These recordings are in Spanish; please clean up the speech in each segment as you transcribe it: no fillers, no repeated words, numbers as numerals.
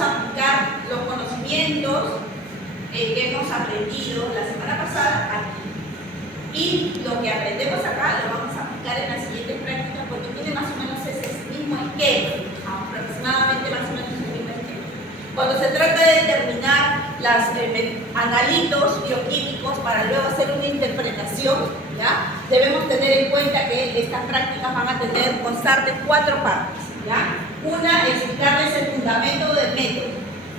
vamos a aplicar los conocimientos que hemos aprendido la semana pasada aquí. Y lo que aprendemos acá lo vamos a aplicar en las siguientes prácticas porque tiene más o menos ese mismo esquema, aproximadamente más o menos el mismo esquema. Cuando se trata de determinar los analitos bioquímicos para luego hacer una interpretación, ¿ya? Debemos tener en cuenta que estas prácticas van a constar de 4 partes, ¿ya? Una, explicarles el fundamento del método.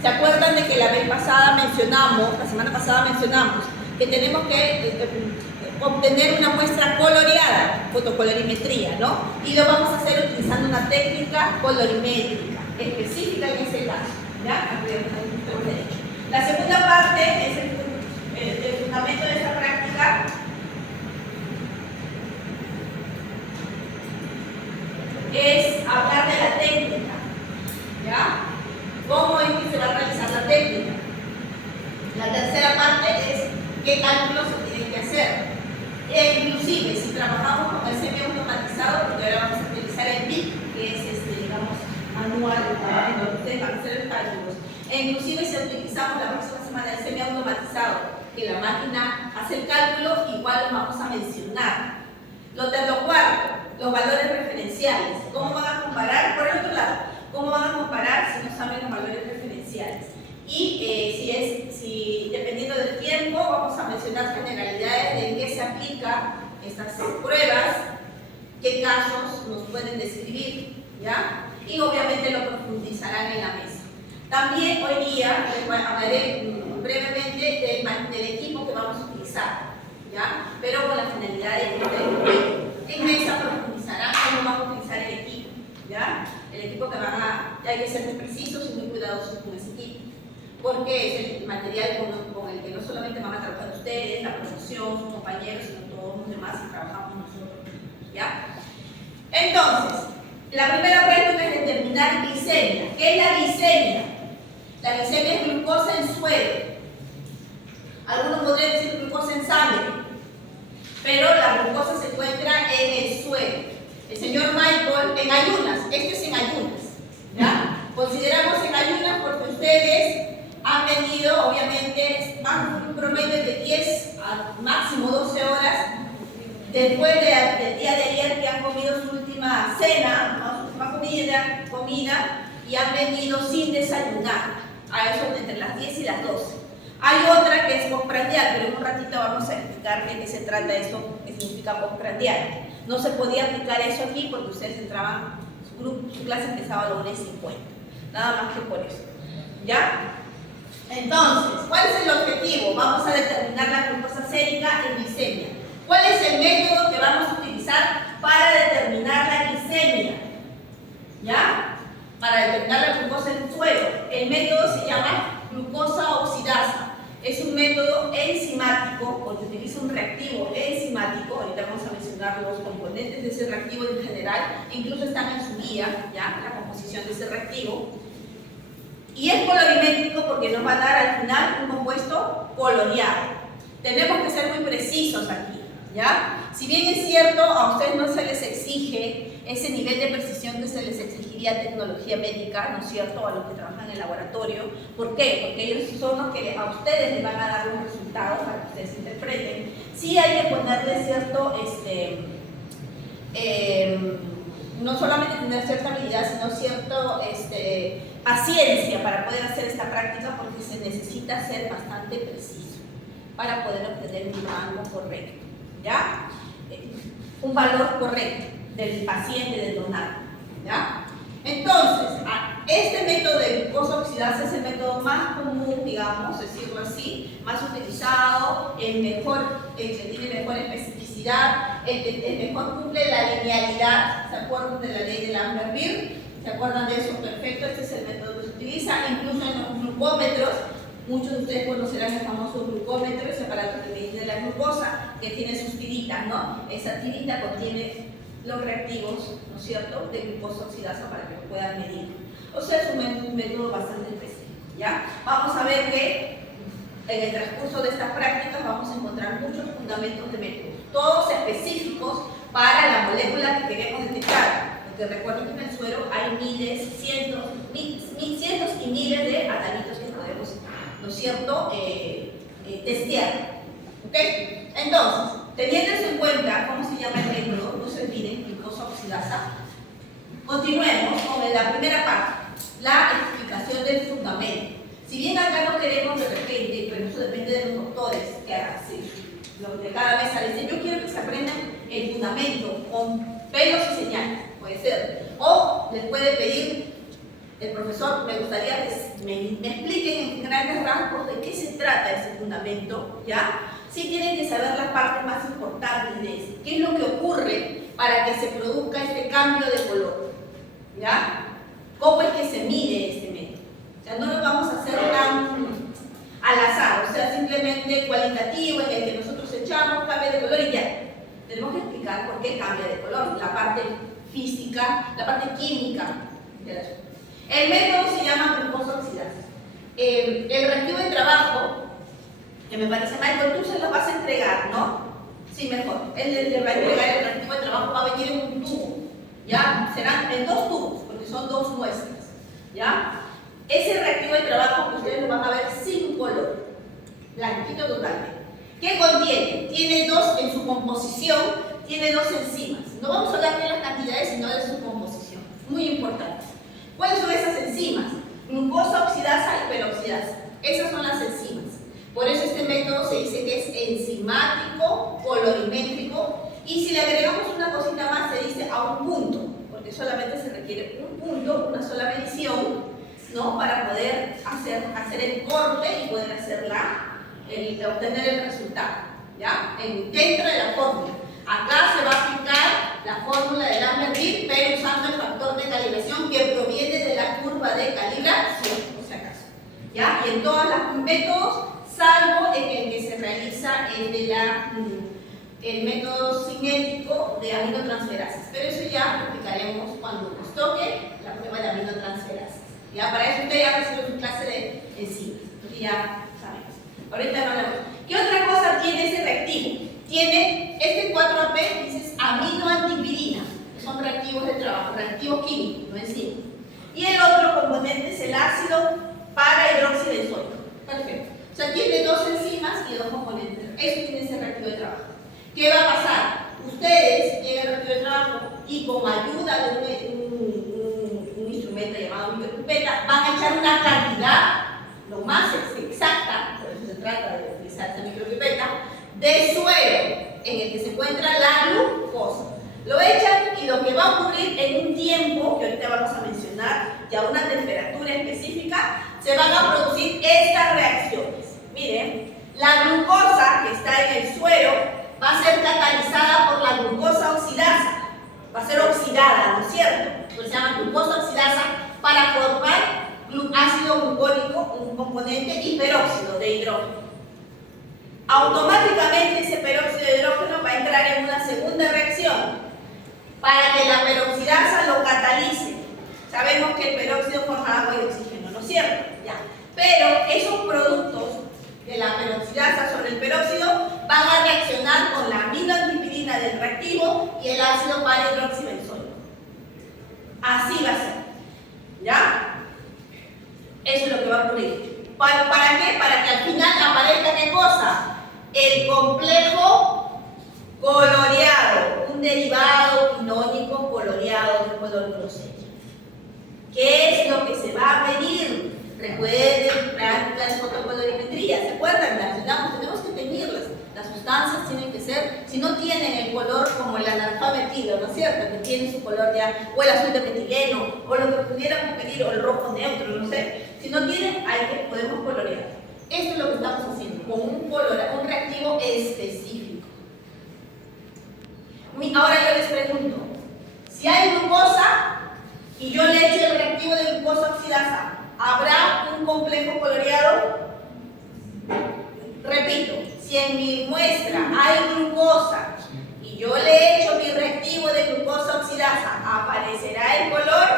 ¿Se acuerdan de que la semana pasada mencionamos que tenemos que obtener una muestra coloreada, fotocolorimetría, ¿no? Y lo vamos a hacer utilizando una técnica colorimétrica específica en ese caso, ¿ya? La segunda parte es el fundamento de esta práctica. Es hablar de la técnica, ¿ya? ¿Cómo es que se va a realizar la técnica? La tercera parte es qué cálculos se tienen que hacer. Inclusive, si trabajamos con el semi-automatizado, porque ahora vamos a utilizar el BIC, que es, digamos, anual, donde ustedes van a hacer los cálculos. Inclusive, si utilizamos la próxima semana el semi-automatizado, que la máquina hace el cálculo, igual lo vamos a mencionar. Lo cuarto, los valores referenciales. ¿Cómo van a comparar? Por el otro lado, ¿cómo van a comparar si no saben los valores referenciales? Y si dependiendo del tiempo, vamos a mencionar generalidades de en qué se aplican estas pruebas, qué casos nos pueden describir, ¿ya? Y obviamente lo profundizarán en la mesa. También hoy día les hablaré brevemente del equipo que vamos a utilizar, ¿ya? Pero con la finalidad de que en mesa profundizarán cómo vamos a utilizar el equipo, ¿ya? El equipo que hay que ser muy precisos y muy cuidadosos con ese equipo, porque es el material con el que no solamente van a trabajar ustedes, la promoción, sus compañeros, sino todos los demás y trabajamos nosotros, ¿ya? Entonces, la primera práctica es determinar glicemia. ¿Qué es la glicemia? La glicemia es glucosa en suero. Algunos podrían decir glucosa en sangre, pero la glucosa se encuentra en el suero. El señor Michael, en ayunas, esto es en ayunas, ¿ya? Consideramos en ayunas porque ustedes han venido, obviamente, más un promedio de 10 a máximo 12 horas después del día de ayer que han comido su última cena, ¿no? Su última comida, y han venido sin desayunar, a eso entre las 10 y las 12. Hay otra que es postprandial, pero en un ratito vamos a explicar de qué se trata eso, qué significa postprandial. No se podía aplicar eso aquí porque ustedes entraban, su clase empezaba a las 1:50, nada más que por eso, ¿ya? Entonces, ¿cuál es el objetivo? Vamos a determinar la glucosa sérica en glicemia. ¿Cuál es el método que vamos a utilizar para determinar la glicemia? ¿Ya? Para determinar la glucosa en suero. El método se llama glucosa oxidasa. Es un método enzimático, porque utiliza un reactivo enzimático. Ahorita vamos a mencionar los componentes de ese reactivo en general, incluso están en su guía, ¿ya? La composición de ese reactivo. Y es colorimétrico porque nos va a dar al final un compuesto coloreado. Tenemos que ser muy precisos aquí, ¿ya? Si bien es cierto, a ustedes no se les exige ese nivel de precisión que se les exigiría a tecnología médica, ¿no es cierto?, a los que trabajan en el laboratorio. ¿Por qué? Porque ellos son los que a ustedes les van a dar los resultados para que ustedes interpreten. Sí hay que ponerle cierto, no solamente tener cierta habilidad, sino cierta paciencia para poder hacer esta práctica, porque se necesita ser bastante preciso para poder obtener un rango correcto, ¿ya? Un valor correcto del paciente, del donante, ¿ya? Entonces, este método de glucosa oxidasa es el método más común, digamos, decirlo así, más utilizado, el mejor, tiene mejor especificidad, el mejor cumple la linealidad. ¿Se acuerdan de la ley de Lambert-Beer? ¿Se acuerdan de eso? Perfecto, este es el método que se utiliza, incluso en los glucómetros. Muchos de ustedes conocerán el famoso glucómetro, ese aparato que mide la glucosa, que tiene sus tiritas, ¿no? Esa tirita contiene los reactivos, ¿no es cierto?, de glucosa oxidasa para que lo puedan medir. O sea, es un método bastante específico, ¿ya? Vamos a ver que en el transcurso de estas prácticas vamos a encontrar muchos fundamentos de métodos, todos específicos para la molécula que queremos detectar. Porque recuerden que en el suero hay miles, cientos y miles de cierto?, testear. ¿Ok? Entonces, teniendo eso en cuenta, ¿cómo se llama el método? No se olviden, glucosa oxidasa. Continuemos con la primera parte, la explicación del fundamento. Si bien acá no queremos de repente, pero eso depende de los doctores, que así, los de cada mesa dicen, yo quiero que se aprendan el fundamento con pelos y señales, puede ser. O les puede pedir, el profesor, me gustaría que me expliquen en grandes rasgos de qué se trata ese fundamento, ¿ya? Sí tienen que saber las partes más importantes de eso, qué es lo que ocurre para que se produzca este cambio de color, ¿ya? ¿Cómo es que se mide este método? O sea, no lo vamos a hacer tan al azar, o sea, simplemente cualitativo, en el que nosotros echamos, cambia de color y ya. Tenemos que explicar por qué cambia de color, la parte física, la parte química del asunto. El método se llama glucosa oxidasa. El reactivo de trabajo, que me parece, Michael, tú se lo vas a entregar, ¿no? Sí, mejor. Él le va a entregar el reactivo de trabajo, va a venir en un tubo, ¿ya? Serán en 2 tubos, porque son 2 muestras, ¿ya? Ese reactivo de trabajo, ustedes lo van a ver sin color, blanquito totalmente. ¿Qué contiene? Tiene 2 en su composición, tiene 2 enzimas. No vamos a hablar de las cantidades, sino de su composición. Muy importante. ¿Cuáles son esas enzimas? Glucosa oxidasa y peroxidasa. Esas son las enzimas. Por eso este método se dice que es enzimático, colorimétrico, y si le agregamos una cosita más se dice a un punto, porque solamente se requiere un punto, una sola medición, ¿no? Para poder hacer el corte y poder obtener el resultado, ¿ya? Dentro de la fórmula. Acá se va a aplicar la fórmula del Lambert-Eaton, pero usando el factor de calibración que proviene de la curva de calibración, por si acaso, ¿ya? Y en todos los métodos, salvo en el que se realiza el método cinético de aminotransferasas. Pero eso ya lo explicaremos cuando nos toque la prueba de aminotransferasas. Ya, para eso usted ya recibió su clase de enzimas. Entonces ya sabemos. Ahorita no hablamos. ¿Qué otra cosa tiene ese reactivo? Tiene este 4AP, dices aminoantipirina. Son reactivos de trabajo, reactivos químicos, no enzimas. Y el otro componente es el ácido para-hidroxibenzoico. Perfecto. O sea, tiene 2 enzimas y 2 componentes. Eso tiene ese reactivo de trabajo. ¿Qué va a pasar? Ustedes llegan al reactivo de trabajo y con ayuda de un instrumento llamado micropipeta van a echar una cantidad lo más exacta, por eso se trata de utilizar esta micropipeta, de suero en el que se encuentra la glucosa. Lo echan y lo que va a ocurrir en un tiempo, que ahorita vamos a mencionar, y a una temperatura específica, se van a producir estas reacciones. Miren, la glucosa que está en el suero va a ser catalizada por la glucosa oxidasa. Va a ser oxidada, ¿no es cierto? Pues se llama glucosa oxidasa para formar ácido glucónico, un componente, y peróxido de hidrógeno. Automáticamente ese peróxido de hidrógeno va a entrar en una segunda reacción para que la peroxidasa lo catalice. Sabemos que el peróxido forma agua y oxígeno, ¿no es cierto? Ya. Pero esos productos de la peroxidasa sobre el peróxido van a reaccionar con la aminoantipirina del reactivo y el ácido para-hidroxibenzoico. Así va a ser. ¿Ya? Eso es lo que va a ocurrir. ¿Para qué? Para que al final aparezca ¿qué cosa? El complejo coloreado, un derivado quinónico coloreado de color grosella. ¿Qué es lo que se va a medir? Recuerden prácticas de fotocolorimetría, ¿se acuerdan? Tenemos que teñirlas. Las sustancias tienen que ser, si no tienen el color como el analfa metilo, ¿no es cierto? Que tiene su color ya, o el azul de metileno, o lo que pudiéramos pedir, o el rojo neutro, no sé. Si no tienen, podemos colorear. Esto es lo que estamos haciendo, con un reactivo específico. Ahora yo les pregunto, si hay glucosa y yo le echo el reactivo de glucosa oxidasa, ¿habrá un complejo coloreado? Repito, si en mi muestra hay glucosa y yo le echo mi reactivo de glucosa oxidasa, ¿aparecerá el color?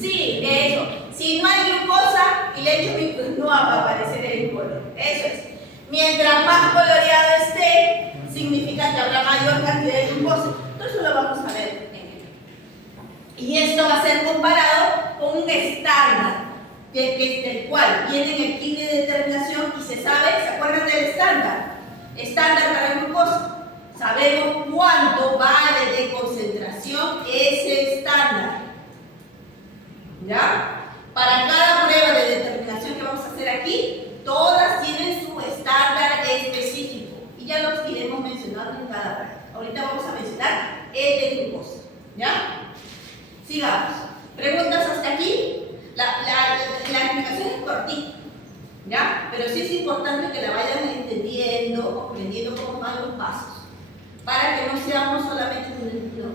Sí, eso. Si no hay glucosa y le echo mi no va a aparecer el color. Eso es. Mientras más coloreado esté, significa que habrá mayor cantidad de glucosa. Entonces lo vamos a ver en el. Y esto va a ser comparado con un estándar del cual viene en el kit de determinación y se sabe, ¿se acuerdan del estándar? Estándar para glucosa. Sabemos cuánto vale de concentración ese estándar. ¿Ya? Para cada prueba de determinación que vamos a hacer aquí, todas tienen su estándar específico. Y ya los iremos mencionando en cada práctica. Ahorita vamos a mencionar el de glucosa. ¿Ya? Sigamos. ¿Preguntas hasta aquí? La explicación es cortita. ¿Ya? Pero sí es importante que la vayan entendiendo, comprendiendo cómo van los pasos. Para que no seamos solamente,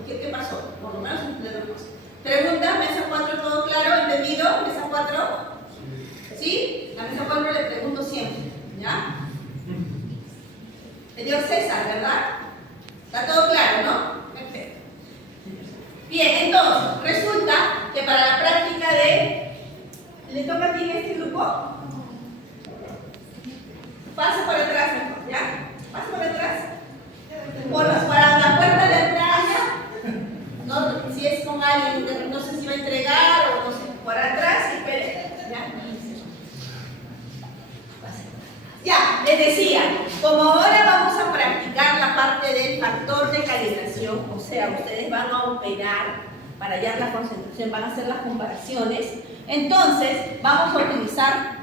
¿qué pasó? Por lo menos entender los pasos. Preguntas, mesa 4, ¿todo claro? ¿Entendido? ¿Mesa 4? ¿Sí? La mesa 4 le pregunto siempre. ¿Ya? Señor César, ¿verdad? ¿Está todo claro, no? Perfecto. Bien, entonces, resulta que para la práctica de... ¿Le toca a ti en este grupo? Pase por atrás mejor, ¿ya? Pase por atrás. Para la puerta de atrás, no, si es con alguien, no sé si va a entregar o no sé, por atrás y espere, ¿ya? Ya, les decía, como ahora vamos a practicar la parte del factor de calibración, o sea, ustedes van a operar para hallar la concentración, van a hacer las comparaciones, entonces vamos a utilizar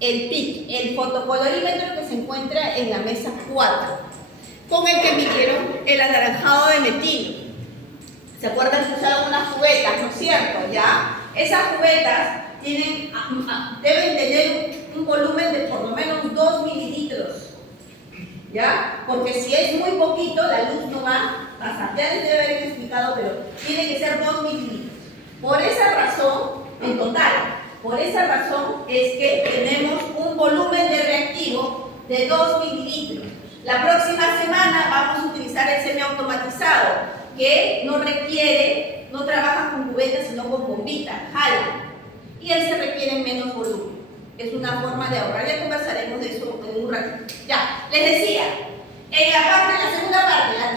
el PIC, el fotocolorímetro que se encuentra en la mesa 4, con el que midieron el anaranjado de metilo. ¿Se acuerdan que usaron unas cubetas, no es cierto? ¿Ya? Esas cubetas deben tener un volumen de por lo menos 2 mililitros. ¿Ya? Porque si es muy poquito, la luz no va a pasar. Ya les debe haber explicado, pero tiene que ser 2 mililitros. Por esa razón, en total, por esa razón es que tenemos un volumen de reactivo de 2 mililitros. La próxima semana vamos a utilizar el semiautomatizado, que no trabaja con cubetas, sino con bombita, jala. Y ese requiere menos volumen. Es una forma de ahorrar. Ya conversaremos de eso en un ratito. Ya, les decía, en la segunda parte, la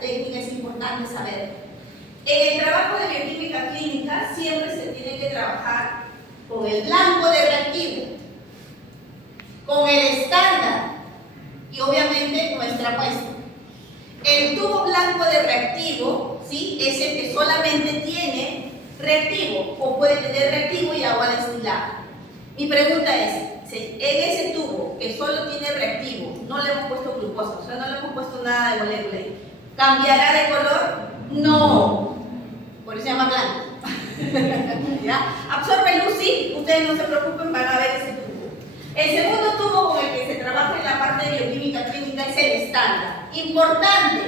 técnica es importante saber. En el trabajo de bioquímica clínica siempre se tiene que trabajar con el blanco de reactivo, con el estándar y obviamente nuestra muestra. El tubo blanco de reactivo, ¿sí?, es el que solamente tiene reactivo o puede tener reactivo y agua destilada. Mi pregunta es, en ese tubo que solo tiene reactivo, no le hemos puesto glucosa, o sea, no le hemos puesto nada de molécula, ¿cambiará de color? No, por eso se llama blanco. ¿Ya? Absorbe luz, sí, ustedes no se preocupen, van a ver ese tubo. El segundo tubo con el que se trabaja en la parte de bioquímica clínica es el estándar. Importante,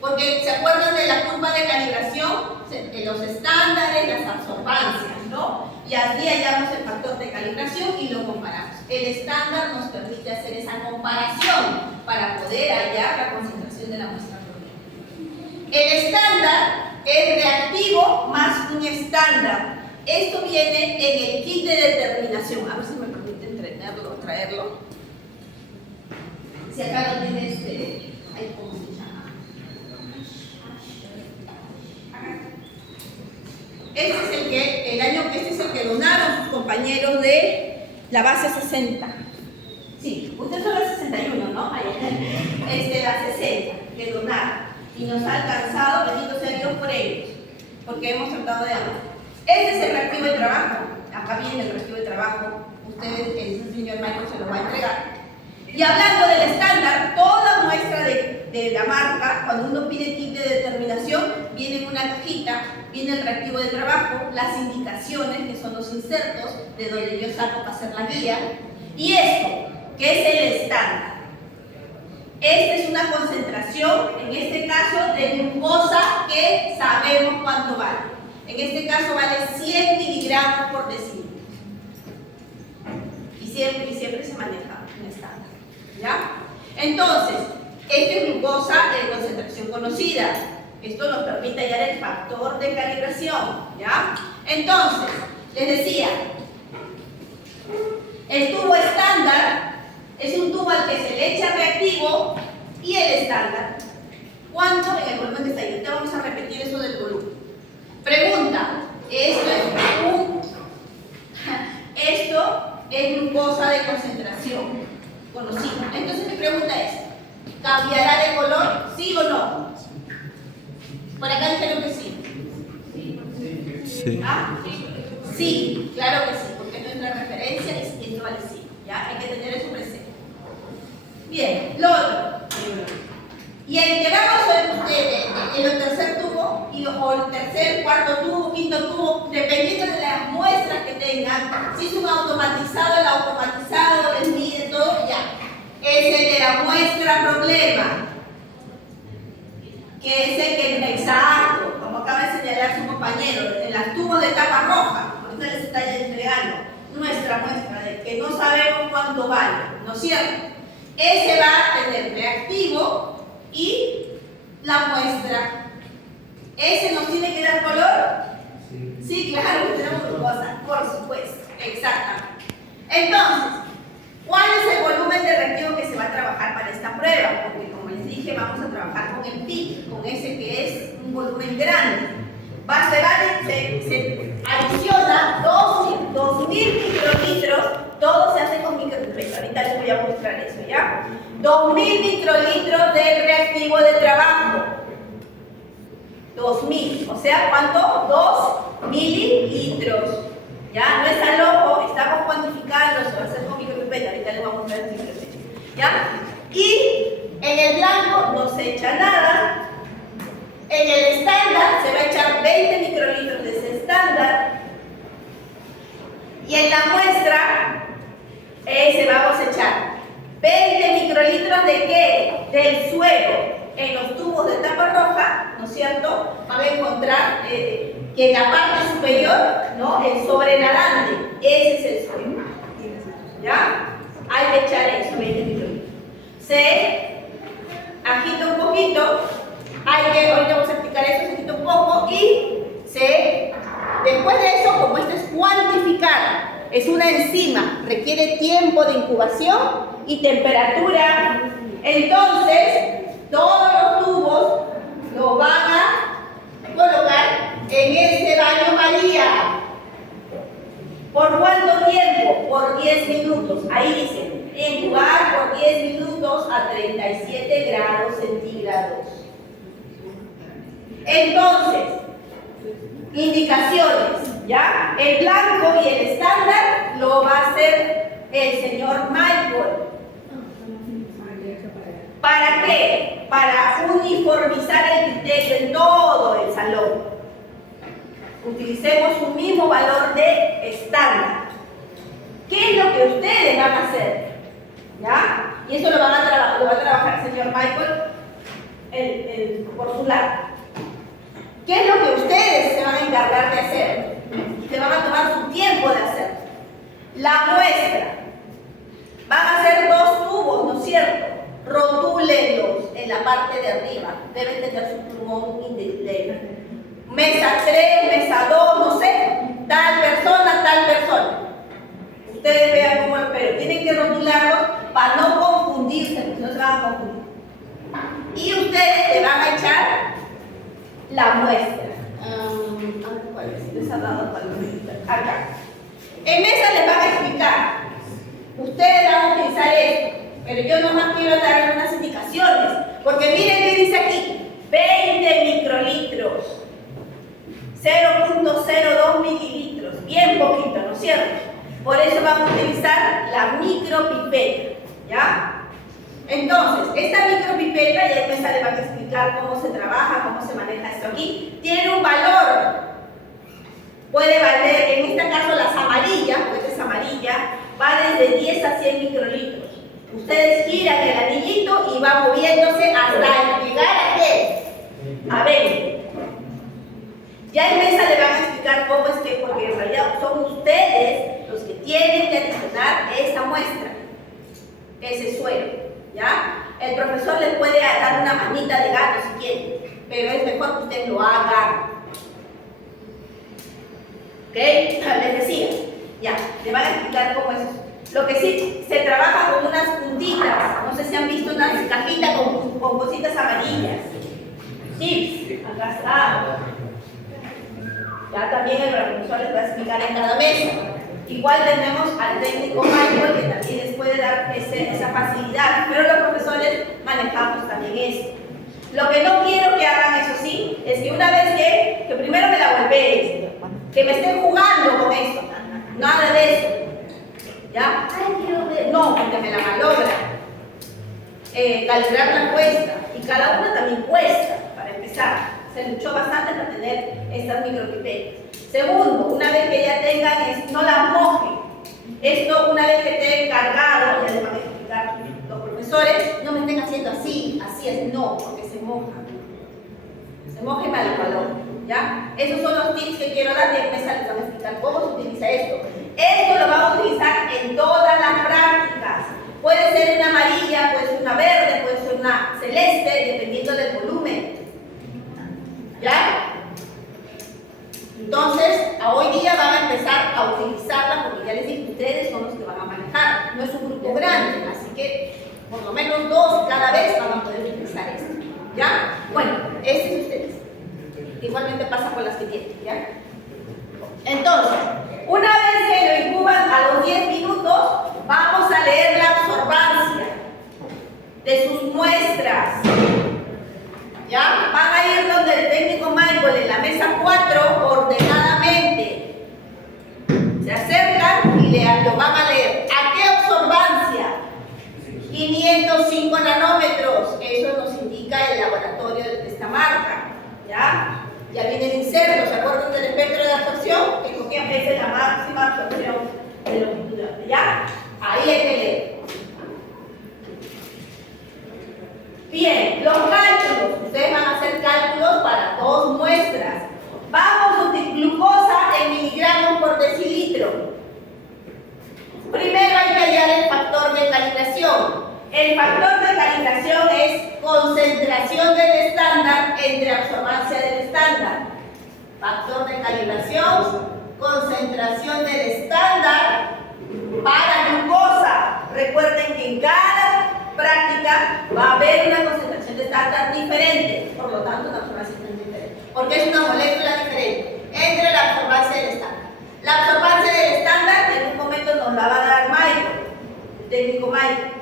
porque se acuerdan de la curva de calibración, de los estándares, las absorbancias, ¿no? Y así hallamos el factor de calibración y lo comparamos. El estándar nos permite hacer esa comparación para poder hallar la concentración de la muestra promedio. El estándar es reactivo más un estándar. Esto viene en el kit de determinación. A ver si me permiten traerlo. Si acá lo tienes, ¿cómo se llama? Este es el que donaron sus compañeros de la base 60. Sí, ustedes son la 61, ¿no? La 60 que donaron. Y nos ha alcanzado, bendito sea Dios por ellos, porque hemos tratado de hablar. Este es el reactivo de trabajo. Acá viene el reactivo de trabajo. Ustedes, el señor Michael se lo va a entregar. Y hablando del estándar, toda muestra de la marca, cuando uno pide kit de determinación, viene en una cajita, viene el reactivo de trabajo, las indicaciones, que son los insertos, de donde yo saco para hacer la guía, y esto, que es el estándar. Esta es una concentración, en este caso, de glucosa que sabemos cuánto vale. En este caso vale 100 miligramos por decilitro. Y siempre se maneja un estándar. ¿Ya? Entonces, esta es glucosa de concentración conocida. Esto nos permite hallar el factor de calibración. ¿Ya? Entonces, les decía, el tubo estándar es un tubo al que se le echa reactivo y el estándar. ¿Cuánto en el volumen que está ahí? Ahorita vamos a repetir eso del volumen. Pregunta, esto es es glucosa de concentración conocida. Entonces mi pregunta es, ¿cambiará de color? ¿Sí o no? Por acá dijeron que sí. Sí. ¿Ah? Sí, claro que sí, porque es nuestra referencia y esto vale sí. ¿Ya? Hay que tener eso presente. Bien, lo otro. Y el que vamos a ver ustedes, el tercer tubo, o el tercer, cuarto tubo, quinto tubo, dependiendo de las muestras que tengan, si es un automatizado, el automatizado les mide todo, ya. Es el de la muestra problema, que es el que, exacto, como acaba de señalar su compañero, en las tubos de tapa roja, ahorita les está entregando nuestra muestra de que no sabemos cuánto vale, ¿no es cierto? Ese va a tener reactivo y la muestra. ¿Ese nos tiene que dar color? Sí, claro, que tenemos glucosa, por supuesto, exactamente. Entonces, ¿cuál es el volumen de reactivo que se va a trabajar para esta prueba? Porque como les dije, vamos a trabajar con el PIC, con ese que es un volumen grande. Se adiciona 2000 microlitros, todo se hace con micropipeta. Ahorita les voy a mostrar eso, ¿ya? 2000 microlitros del reactivo de trabajo. 2000, o sea, ¿cuánto? 2 mililitros. ¿Ya? No es al ojo, estamos cuantificando, se va a hacer con micropipeta. Ahorita les voy a mostrar el micropipeta. ¿Ya? Y en el blanco no se echa nada. En el estándar se va a echar 20 microlitros de ese estándar. Y en la muestra se vamos a echar 20 microlitros de ¿qué? Del suero. En los tubos de tapa roja, ¿no es cierto? Van a encontrar que en la parte superior, ¿no? El sobrenadante, ese es el suero. ¿Ya? Hay que echar eso, 20 microlitros. Se agita un poquito. Ahorita vamos a explicar eso, se agita un poco y después de eso, como esto es cuantificar, es una enzima, requiere tiempo de incubación y temperatura, entonces todos los tubos lo van a colocar en este baño María. ¿Por cuánto tiempo? Por 10 minutos. Ahí dice, incubar por 10 minutos a 37 grados centígrados. Entonces, indicaciones, ¿ya? El blanco y el estándar lo va a hacer el señor Michael. ¿Para qué? Para uniformizar el criterio en todo el salón. Utilicemos un mismo valor de estándar. ¿Qué es lo que ustedes van a hacer? ¿Ya? Y eso lo va a trabajar el señor Michael por su lado. ¿Qué es lo que ustedes se van a encargar de hacer? Se van a tomar su tiempo de hacer. La muestra. Van a ser 2 tubos, ¿no es cierto? Rotúlenlos en la parte de arriba. Deben tener su plumón indeleble. Mesa 3, mesa 2, no sé. Tal persona. Ustedes vean cómo, pero tienen que rotularlos para no confundirse, porque no se van a confundir. Y ustedes le van a echar la muestra. ¿Cuál es? Les ha dado acá. En mesa les van a explicar. Ustedes van a utilizar esto, pero yo nomás quiero dar unas indicaciones, porque miren qué dice aquí: 20 microlitros, 0.02 mililitros, bien poquito, ¿no es cierto? Por eso vamos a utilizar la micropipeta, ¿ya? Entonces, esta micropipeta, ya en mesa les van a explicar cómo se trabaja, cómo se maneja esto aquí, tiene un valor. Puede valer, en este caso las amarillas, pues es amarilla, va desde 10 a 100 microlitros. Ustedes giran el anillito y va moviéndose hasta llegar a ¿qué? A 20. Ya en mesa le van a explicar cómo es que, porque en realidad son ustedes los que tienen que adicionar esa muestra, ese suero, ¿ya? El profesor les puede dar una manita de gato si quieren, pero es mejor que ustedes lo hagan. ¿Ok? Les decía, ya, les van a explicar cómo es eso. Lo que sí, se trabaja con unas puntitas, no sé si han visto unas cajitas con cositas amarillas. Tips, acá está. Ya también el profesor les va a explicar en cada mesa. Igual tenemos al técnico Michael, que también les puede dar esa facilidad, pero los profesores manejamos también eso. Lo que no quiero que hagan, eso sí, es que una vez que primero me la golpeen, que me estén jugando con esto, nada de eso. ¿Ya? Ay, quiero ver. No, porque me la malogran. Calibrarla cuesta, y cada una también cuesta, para empezar. Se luchó bastante para tener estas micropipetas. Segundo, una vez que ya tengan, no las mojen. Esto, una vez que esté cargado, ya les van a explicar los profesores, no me estén haciendo así, no, porque se mojan. Se moja y me la malogran. ¿Ya? Esos son los tips que quiero dar, y en mesa les van a explicar cómo se utiliza esto. Esto lo vamos a utilizar en todas las prácticas. Puede ser una amarilla, puede ser una verde, puede ser una celeste, dependiendo del volumen. ¿Ya? Entonces, hoy día van a empezar a utilizarla, porque ya les dije, ustedes son los que van a manejar. No es un grupo grande, así que por lo menos 2 cada vez van a poder utilizar esto. ¿Ya? Bueno, este es ustedes. Igualmente pasa con las que tienen, ¿ya? Entonces, una vez que lo incuban a los 10 minutos, vamos a leer la absorbancia de sus muestras. ¿Ya? Van a ir donde el técnico Michael en la mesa 4 ordenadamente. Se acercan y lo van a leer. ¿A qué absorbancia? 505 nanómetros. Eso nos indica el laboratorio de esta marca. ¿Ya? Ya viene el inserto, ¿se acuerdan del espectro de absorción? Que cogía es la máxima absorción de longitud. ¿Ya? Ahí hay que leer. Bien, los cálculos. Ustedes van a hacer cálculos para 2 muestras. Vamos a utilizar glucosa en miligramos por decilitro. Primero hay que hallar el factor de calibración. El factor de calibración es concentración del estándar entre absorbancia del estándar. Factor de calibración, concentración del estándar para glucosa. Recuerden que en cada práctica va a haber una concentración de estándar diferente, por lo tanto una absorbancia diferente, porque es una molécula diferente entre la absorbancia del estándar. La absorbancia del estándar en un momento nos la va a dar Michael, el técnico Michael.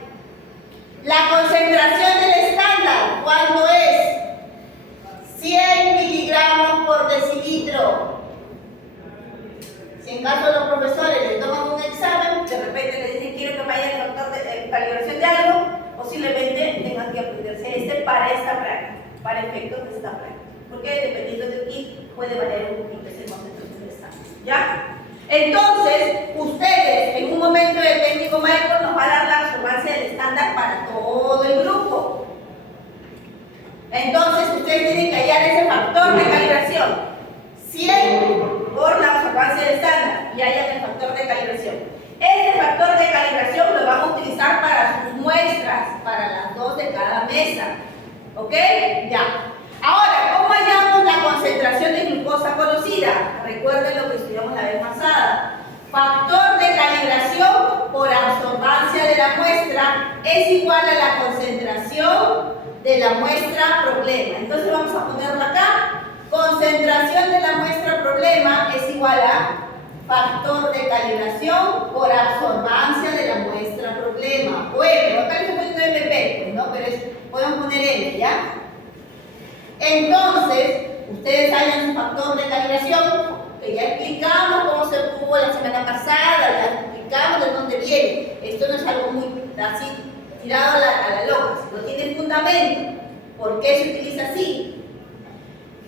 La concentración del estándar, ¿cuánto es? 100 miligramos por decilitro. Si en caso de los profesores les toman un examen, de repente les dicen quiero que vaya el factor de calibración de algo, posiblemente tengan que aprenderse para esta práctica, para efectos de esta práctica. Porque dependiendo del kit puede variar un poquito ese concentración del estándar. ¿Ya? Entonces, ustedes, en un momento el técnico Michael nos va a dar la absorbancia del estándar para todo el grupo. Entonces, ustedes tienen que hallar ese factor de calibración. 100 por la absorbancia del estándar y hallan el factor de calibración. Este factor de calibración lo vamos a utilizar para sus muestras, para las 2 de cada mesa. ¿Ok? Ya. Ahora, ¿cómo hallamos la concentración de glucosa conocida? Recuerden lo que estudiamos la vez pasada. Factor de calibración por absorbancia de la muestra es igual a la concentración de la muestra problema. Entonces vamos a ponerlo acá. Concentración de la muestra problema es igual a factor de calibración por absorbancia de la muestra problema. Bueno, acá le estoy poniendo MP, ¿no? Pero podemos poner N, ¿ya? Entonces, ustedes hallan su factor de calibración, que ya explicamos cómo se obtuvo la semana pasada, ya explicamos de dónde viene. Esto no es algo muy así, tirado a la loca, no tiene fundamento. ¿Por qué se utiliza así?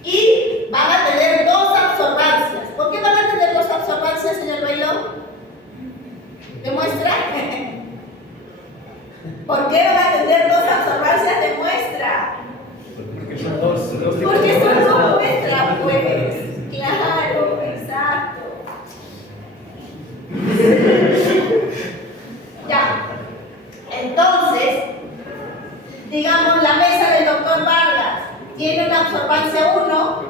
Y van a tener 2 absorbancias. ¿Por qué van a tener 2 absorbancias en el bailón? ¿De muestra? ¿Por qué van a tener 2 absorbancias de muestra? Porque son dos Porque son 2 muestras, pues. Claro, exacto. Ya. Entonces, digamos, la mesa del doctor Vargas tiene una absorbancia 1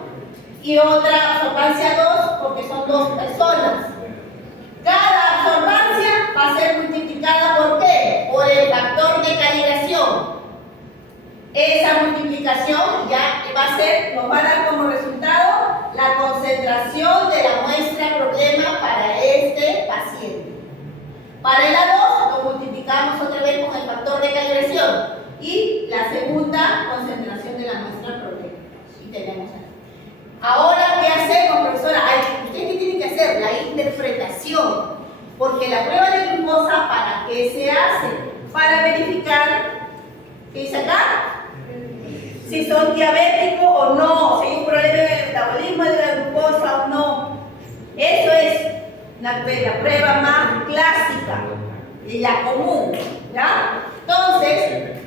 y otra absorbancia 2 porque son 2 personas. Cada absorbancia va a ser multiplicada ¿por qué? Por el factor de calibración. Esa multiplicación ya va a ser, nos va a dar como resultado la concentración de la muestra problema para este paciente. Para el A2 lo multiplicamos otra vez con el factor de calibración y la segunda concentración de la muestra proteica. Y tenemos ahí. Ahora, ¿qué hacemos, profesora? ¿Usted qué tiene que hacer? La interpretación. Porque la prueba de glucosa, ¿para qué se hace? Para verificar, ¿qué dice acá? Si son diabéticos o no, si hay un problema en el metabolismo de la glucosa o no. Eso es la prueba más clásica y la común, ¿ya? Entonces,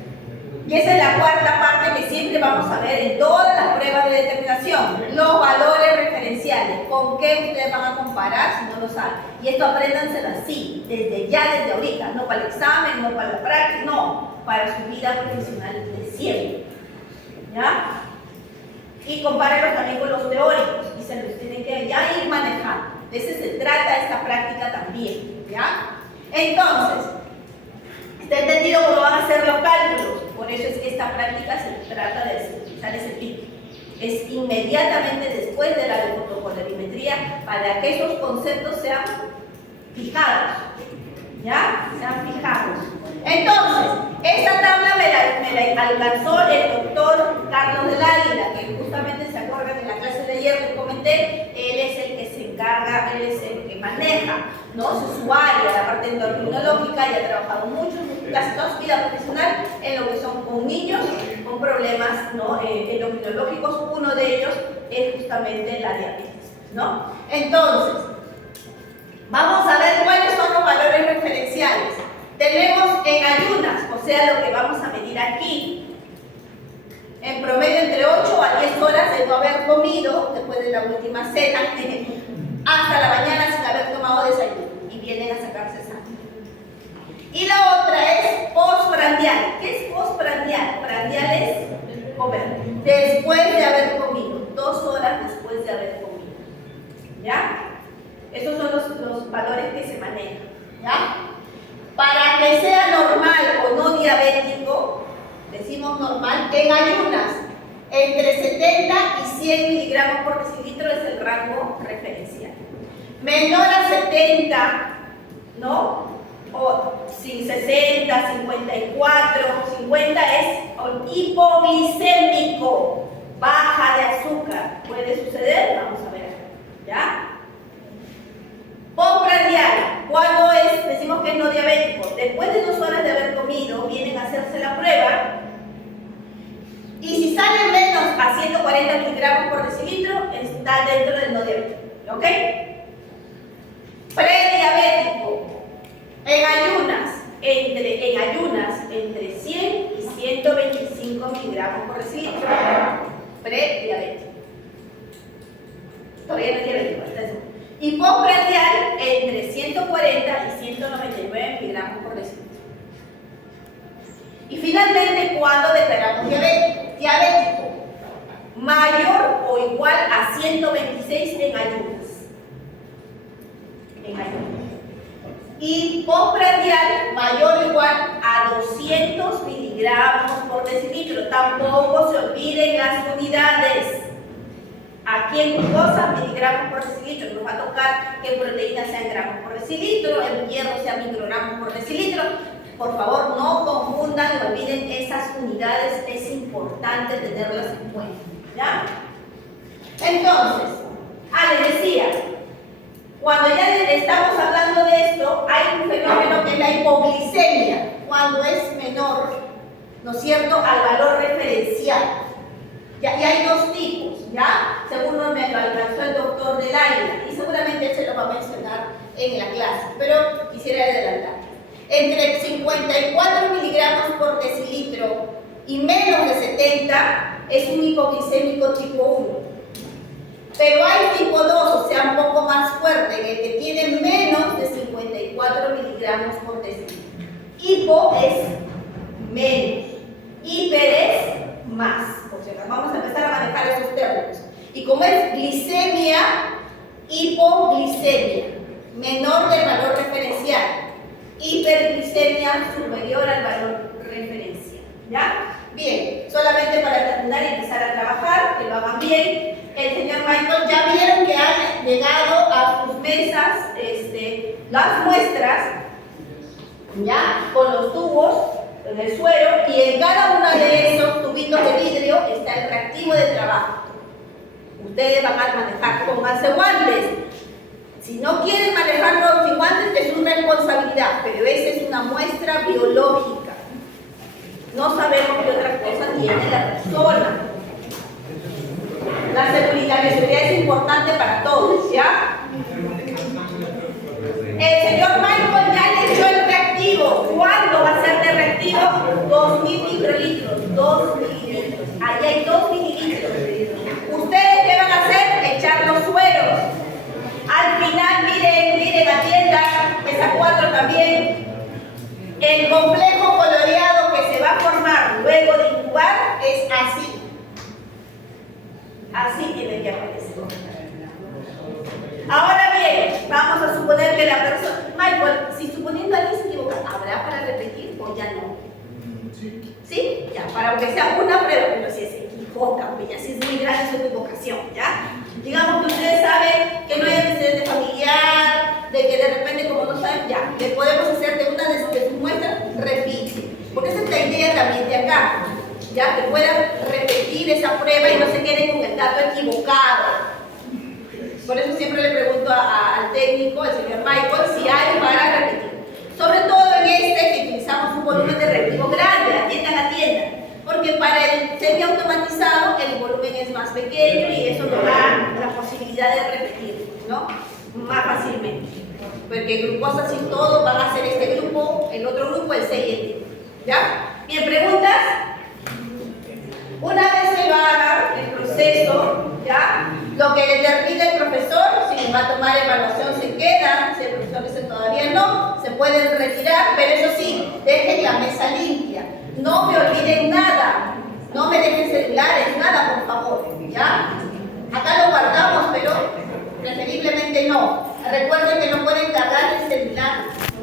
y esa es la cuarta parte que siempre vamos a ver en todas las pruebas de determinación, los valores referenciales. ¿Con qué ustedes van a comparar si no lo saben? Y esto apréndanselo así, desde ahorita, no para el examen, no para la práctica, no, para su vida profesional de siempre. ¿Ya? Y compárenlos también con los teóricos y se los tienen que ya ir manejando. De eso se trata esta práctica también. ¿Ya? Entonces, ¿está entendido cómo van a hacer los cálculos? Por eso es que esta práctica se trata de utilizar ese pico. Es inmediatamente después de la fotopolarimetría para que esos conceptos sean fijados. ¿Ya? Sean fijados. Entonces, esta tabla me la alcanzó el doctor Carlos del Águila, que justamente se acuerdan en la clase de ayer les comenté, él es el que se encarga, él es el que maneja, ¿no? Su área, la parte endocrinológica, y ha trabajado mucho, casi toda su vida profesional, en lo que son con niños con problemas, ¿no? Endocrinológicos. Uno de ellos es justamente la diabetes, ¿no? Entonces, vamos a ver cuáles son los valores referenciales. Tenemos en ayunas, o sea, lo que vamos a medir aquí, en promedio entre 8 a 10 horas de no haber comido, después de la última cena, hasta la mañana sin haber tomado desayuno, y vienen a sacarse sangre. Y la otra es postprandial. ¿Qué es postprandial? Prandial es comer, después de haber comido, 2 horas después de haber comido. ¿Ya? Esos son los valores que se manejan. ¿Ya? Para que sea normal o no diabético, decimos normal, en ayunas, entre 70 y 100 miligramos por decilitro es el rango referencial. Menor a 70, ¿no? O 60, 54, 50 es hipoglicémico, baja de azúcar. ¿Puede suceder? Vamos a ver acá. ¿Ya? Postprandial, ¿cuándo es? Decimos que es no diabético. Después de 2 horas de haber comido, vienen a hacerse la prueba. Y si sale menos a 140 miligramos por decilitro, está dentro del no diabético. ¿Ok? Prediabético. En ayunas, entre 100 y 125 miligramos por decilitro. Prediabético. Todavía no es diabético, está eso. Y postprandial entre 140 y 199 miligramos por decilitro. Y finalmente, ¿cuándo declaramos diabético? Diabético mayor o igual a 126 en ayunas. Y postprandial mayor o igual a 200 miligramos por decilitro. Tampoco se olviden las unidades. Aquí en glucosa, miligramos por decilitro. Nos va a tocar que en proteína sean gramos por decilitro, en hierro sean microgramos por decilitro. Por favor, no confundan y olviden esas unidades. Es importante tenerlas en cuenta. ¿Ya? Entonces, les decía, cuando ya estamos hablando de esto, hay un fenómeno que es la hipoglicemia, cuando es menor, ¿no es cierto?, al valor referencial. Y hay 2 tipos, ¿ya? Según me lo alcanzó el doctor del Águila, y seguramente él se lo va a mencionar en la clase, pero quisiera adelantar. Entre 54 miligramos por decilitro y menos de 70 es un hipoglicémico tipo 1. Pero hay tipo 2, o sea, un poco más fuerte, en el que tiene menos de 54 miligramos por decilitro. Hipo es menos, hiper es más. O sea, vamos a empezar a manejar esos términos. Y como es glicemia, hipoglicemia, menor del valor referencial. Hiperglicemia superior al valor referencial. ¿Ya? Bien, solamente para terminar y empezar a trabajar, que lo hagan bien. El señor Michael, ya vieron que han llegado a sus mesas las muestras ¿ya? Con los tubos en el suero, y en cada uno de esos tubitos de vidrio está el reactivo de trabajo. Ustedes van a manejar, pónganse guantes. Si no quieren manejarlo sin guantes, es su responsabilidad, pero esa es una muestra biológica. No sabemos qué otra cosa tiene la persona. La seguridad es importante para todos, ¿ya? El señor Michael ya le echó el reactivo. ¿Cuánto va a ser de reactivo? 2000 microlitros, 2 mililitros. Ahí hay 2 mililitros. ¿Ustedes qué van a hacer? Echar los sueros. Al final, miren, atiendan, esa 4 también. El complejo coloreado que se va a formar luego de incubar es así. Así tiene que aparecer. Ahora bien, vamos a suponer que la persona, Michael, si suponiendo alguien se equivoca, ¿habrá para repetir o ya no? ¿Sí? Ya, para que sea una prueba, pero si se equivoca, pues ya si es muy grande su equivocación, ¿ya? Digamos que ustedes saben que no hay antecedente familiar, de que de repente, como no saben, ya, le podemos hacer de una de sus muestras, repite. Porque esa es la idea también de acá, ya, que puedan repetir esa prueba y no se queden con el dato equivocado. Por eso siempre le pregunto al técnico, el señor Michael, si hay para repetir. Sobre todo en este que utilizamos un volumen de reactivo grande, atiendan. Porque para el semiautomatizado el volumen es más pequeño y eso nos da la posibilidad de repetir, ¿no? Más fácilmente. Porque glucosa sin todo van a hacer este grupo, el otro grupo, el 6 y el 10. ¿Ya? Bien, ¿preguntas? Una vez que lo hagan, el proceso, ¿ya? Lo que determina el profesor, si va a tomar evaluación se queda, si el profesor dice todavía no, se pueden retirar, pero eso sí, dejen la mesa limpia. No me olviden nada, no me dejen celulares, nada, por favor, ¿ya? Acá lo guardamos, pero preferiblemente no. Recuerden